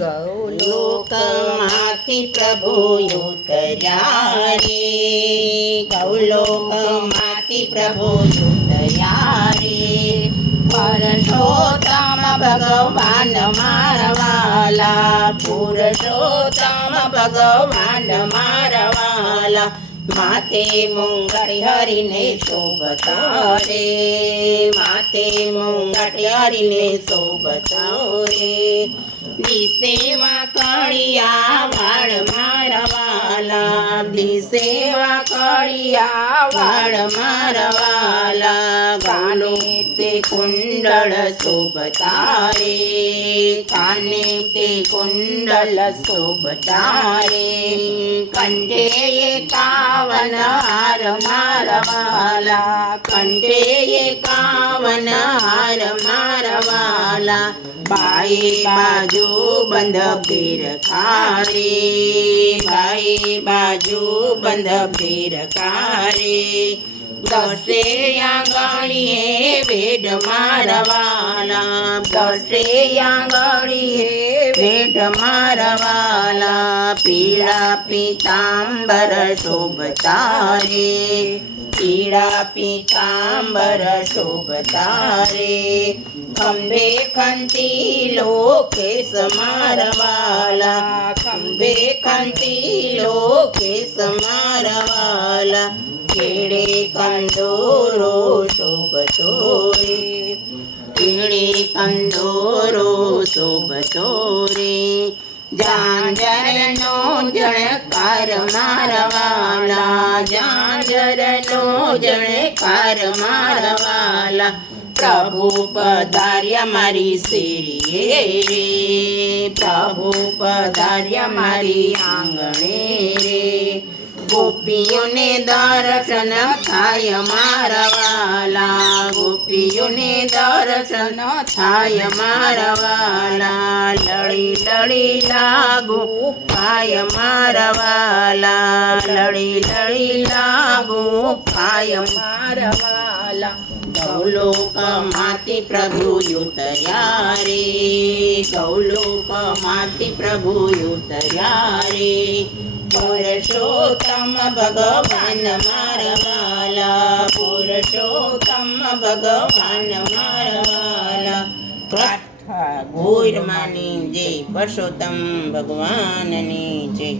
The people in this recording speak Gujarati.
ગૌલોકમાંથી પ્રભુ ઉતર્યા રે, ગૌલોકમાંથી પ્રભુ ઉતર્યા રે. પુરુષોત્તમ ભગવાન મારા વાલા, પુરુષોત્તમ ભગવાન મારા વાલા. માતે મુંગટ હરીને શોભતા રે, માતે મુંગટ હરીને શોભતા રે. દિસેવા કળિયા વાળ મારા વાલા, દિસેવા કળિયા વાળ મારા વાલા. કાને તે કુંડળ શોભતા રે, કાને તે કુંડળ શોભતા રે. કંઠે એકાવન હાર મારા વાલા, કંઠે એકાવન હાર મારા વાલા. બાઈ બાજુ બંધ ફેરખા રે, બાઈ બાજુ બંધ ફેરખા રે. દસે આંગળીએ વેઢ મારા વાલા, દસે આંગળીએ વેઢ મારા વાલા. પીળા પીતાંબર શોભતા રે, પીળા પીતાંબર શોભતા રે. ખંભે ખંતીલો કેસ મારા વાલા, ખંભે ખંતીલો કેસ મારા વાલા. કેળે કંદોરો શોભતો રે, કેળે કંદોરો શોભતો રે. ઝાંઝરનો જણકાર મારા વાલા, ઝાંઝરનો જણકાર મારા વાલા. પ્રભુ પધાર્યા મારી શેરીએ રે, પ્રભુ પધાર્યા મારી આંગણે રે. ગોપીઓને દર્શન થાય મારા વાલા, ગોપીઓને દર્શન થાય મારા વાલા. લડી લડી લાગુ પાય મારા વાલા, લડી લડી લાગુ પાય મારા વાલા. ગૌલોકમાંથી પ્રભુ ઉતર્યા રે, ગૌલોકમાંથી પ્રભુ ઉતર્યા રે. પુરુષોત્તમ ભગવાન મારા વાલા, પુરુષોત્તમ ભગવાન મારા વાલા. કથા ગોરમાની જય, પુરુષોત્તમ ભગવાનની જય.